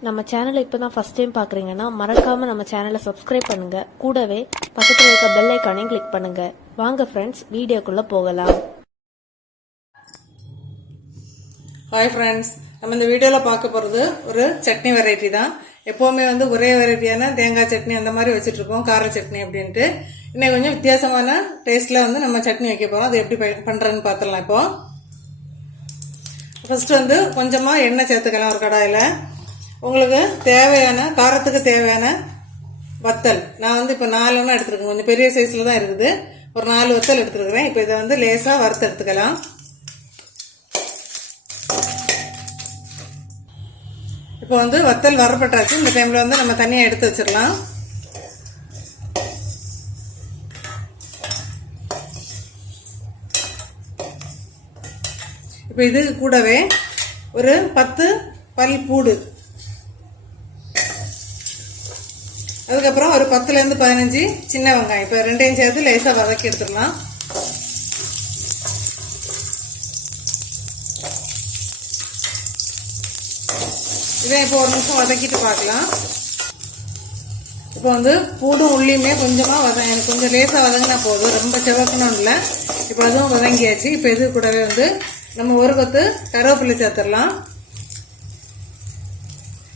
நம்ம சேனலை இப்போ தான் ஃபஸ்ட் டைம் பார்க்குறீங்கன்னா மறக்காமல் நம்ம சேனலை சப்ஸ்கிரைப் பண்ணுங்கள் கூடவே பக்கத்தில் இருக்க பெல் ஐக்கானையும் கிளிக் பண்ணுங்கள் வாங்க ஃப்ரெண்ட்ஸ் வீடியோக்குள்ளே போகலாம். ஹாய் ஃப்ரெண்ட்ஸ் நம்ம இந்த வீடியோவில் பார்க்க போகிறது ஒரு சட்னி வெரைட்டி தான். எப்போவுமே வந்து ஒரே வெரைட்டியான தேங்காய் சட்னி அந்த மாதிரி வச்சுட்ருப்போம் கார சட்னி அப்படின்ட்டு. இன்னும் கொஞ்சம் வித்தியாசமான டேஸ்ட்டில் வந்து நம்ம சட்னி வைக்க போகிறோம் அது எப்படி ப- பார்த்துடலாம் இப்போ. ஃபஸ்ட்டு வந்து கொஞ்சமாக எண்ணெய் சேர்த்துக்கலாம் ஒரு கடாயில். உங்களுக்கு தேவையான காரத்துக்கு தேவையான வத்தல். நான் வந்து இப்போ நாலு ஒன்றா எடுத்துருக்கேன். கொஞ்சம் பெரிய சைஸில் தான் இருக்குது. ஒரு நாலு வத்தல் எடுத்துருக்குறேன். இப்போ இதை வந்து லேசாக வறுத்து எடுத்துக்கலாம் இப்போ வந்து வத்தல் வரப்பட்டாச்சு இந்த டைமில் வந்து நம்ம தனியாக எடுத்து வச்சிடலாம். இப்போ இது கூடவே ஒரு பத்து பல் பூடு அதுக்கப்புறம் ஒரு பத்துலேருந்து பதினஞ்சு சின்ன வெங்காயம். இப்போ ரெண்டையும் சேர்த்து லேசாக வதக்கி எடுத்துடலாம். இதை இப்போ ஒரு நிமிஷம் வதக்கிட்டு பார்க்கலாம். இப்போ வந்து பூடும் உள்ளியுமே கொஞ்சமாக வத எனக்கு கொஞ்சம் லேசாக வதங்கினா போதும். ரொம்ப செவக்கணும் இல்லை. இப்போ அதுவும் வதங்கியாச்சு. இப்போ இது கூடவே வந்து நம்ம ஒரு கொத்து கருவேப்பிலை சேர்த்துடலாம்.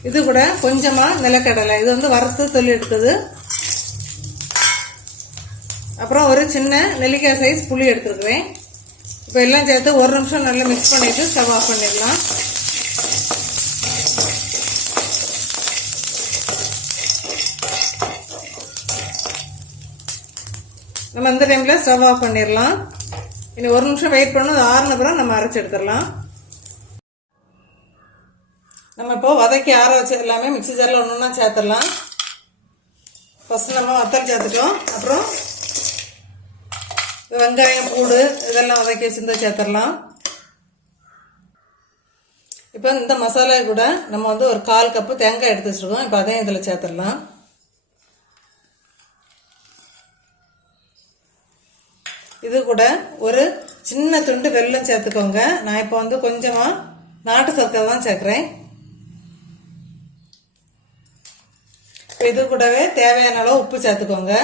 இது கூட கொஞ்சமாக நிலக்கடலை. இது வந்து வறுத்து சொல்லி எடுத்தது. அப்புறம் ஒரு சின்ன நெல்லிக்காய் சைஸ் புளி எடுத்துருக்குறேன். இப்போ எல்லாம் சேர்த்து ஒரு நிமிஷம் நல்லா மிக்ஸ் பண்ணிவிட்டு ஸ்டவ் ஆஃப் பண்ணிடலாம். நம்ம இந்த டைமில் ஸ்டவ் ஆஃப் பண்ணிடலாம். இனி ஒரு நிமிஷம் வெயிட் பண்ணணும். அது ஆறுன பிறகு நம்ம அரைச்சி எடுத்துடலாம். நம்ம இப்போ வதக்கி ஆற வச்சு எல்லாமே மிக்ஸி ஜாரில் ஒன்று ஒன்றா சேர்த்துடலாம். ஃபஸ்ட்டு நம்ம வத்தல் சேர்த்துட்டோம். அப்புறம் வெங்காயம் பூடு இதெல்லாம் வதக்கி வச்சிருந்தா சேர்த்துடலாம். இப்போ இந்த மசாலா கூட நம்ம வந்து ஒரு கால் கப்பு தேங்காய் எடுத்து வச்சுருக்கோம். இப்போ அதையும் இதில் சேர்த்துடலாம். இது கூட ஒரு சின்ன துண்டு வெள்ளம் சேர்த்துக்கோங்க. நான் இப்போ வந்து கொஞ்சமாக நாட்டு சர்க்கரை தான் சேர்க்குறேன். இது கூடவே தேவையான அளவு உப்பு சேர்த்துக்கோங்க.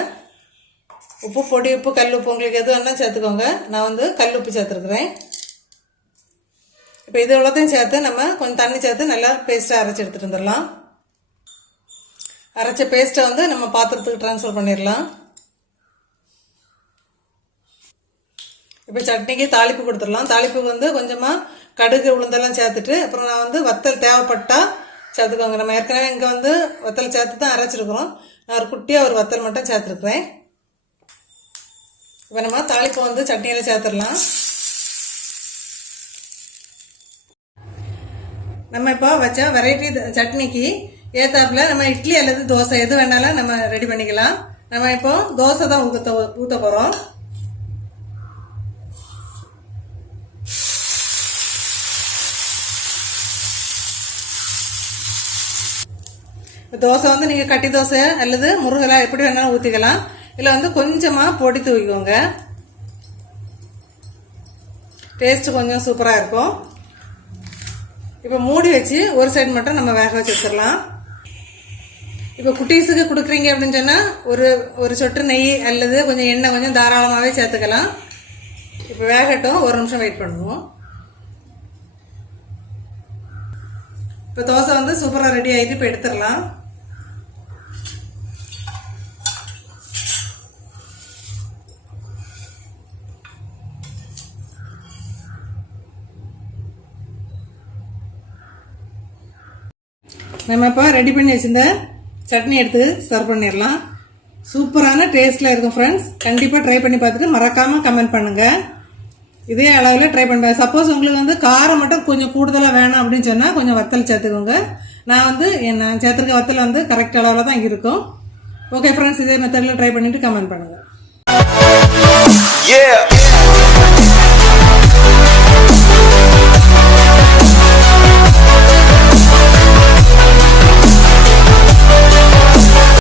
உப்பு பொடி உப்பு கல் உப்பு உங்களுக்கு எது வேணால் சேர்த்துக்கோங்க. நான் வந்து கல் உப்பு சேர்த்துருக்குறேன். இப்போ இது உள்ளதையும் சேர்த்து நம்ம கொஞ்சம் தண்ணி சேர்த்து நல்லா பேஸ்ட்டாக அரைச்சி எடுத்துகிட்டு வந்துடலாம். அரைச்ச பேஸ்ட்டை வந்து நம்ம பாத்திரத்துக்கு ட்ரான்ஸ்ஃபர் பண்ணிடலாம். இப்போ சட்னிக்கு தாளிப்பு கொடுத்துடலாம். தாளிப்பு வந்து கொஞ்சமாக கடுகு உளுந்தெல்லாம் சேர்த்துட்டு அப்புறம் நான் வந்து வத்தல் தேவைப்பட்டா சேர்த்துக்கோங்க. நம்ம ஏற்கனவே இங்கே வந்து வத்தல் சேர்த்து தான் அரைச்சிருக்கிறோம். நான் ஒரு குட்டியாக ஒரு வத்தல் மட்டும் சேர்த்துருக்குறேன். இப்போ நம்ம தாளிப்பு வந்து சட்னியில் சேர்த்துடலாம். நம்ம இப்போ வச்ச வெரைட்டி சட்னிக்கு ஏத்தாப்பில் நம்ம இட்லி அல்லது தோசை எது வேணாலும் நம்ம ரெடி பண்ணிக்கலாம். நம்ம இப்போ தோசை தான் ஊற்ற ஊற்ற போகிறோம் தோசை வந்து நீங்கள் கட்டி தோசை அல்லது முருகலாக எப்படி வேணாலும் ஊற்றிக்கலாம் இதில் வந்து கொஞ்சமாக பொடி தூக்கிக்கோங்க டேஸ்ட்டு கொஞ்சம் சூப்பராக இருக்கும். இப்போ மூடி வச்சு ஒரு சைடு மட்டும் நம்ம வேக வச்சு வச்சிடலாம். இப்போ குட்டீஸுக்கு கொடுக்குறீங்க அப்படின்னு சொன்னால் ஒரு ஒரு சொட்டு நெய் அல்லது கொஞ்சம் எண்ணெய் கொஞ்சம் தாராளமாகவே சேர்த்துக்கலாம். இப்போ வேகட்டும் ஒரு நிமிஷம் வெயிட் பண்ணுவோம். இப்போ தோசை வந்து சூப்பராக ரெடி ஆகிட்டு இப்போ எடுத்துடலாம். நம்ம இப்போ ரெடி பண்ணி வச்சுருந்த சட்னி எடுத்து சர்வ் பண்ணிடலாம். சூப்பரான டேஸ்ட்டில் இருக்கும் ஃப்ரெண்ட்ஸ் கண்டிப்பாக ட்ரை பண்ணி பார்த்துட்டு மறக்காமல் கமெண்ட் பண்ணுங்கள் இதே அளவில் ட்ரை பண்ணுவேன் சப்போஸ் உங்களுக்கு வந்து காரம் மட்டும் கொஞ்சம் கூடுதலாக வேணும் அப்படின்னு சொன்னால் கொஞ்சம் வத்தல் சேர்த்துக்கோங்க. நான் வந்து நான் சேர்த்துருக்க வத்தல் வந்து கரெக்ட் அளவில் தான் இருக்கும். ஓகே ஃப்ரெண்ட்ஸ் இதே மெத்தடில் ட்ரை பண்ணிவிட்டு கமெண்ட் பண்ணுங்கள் Yeah.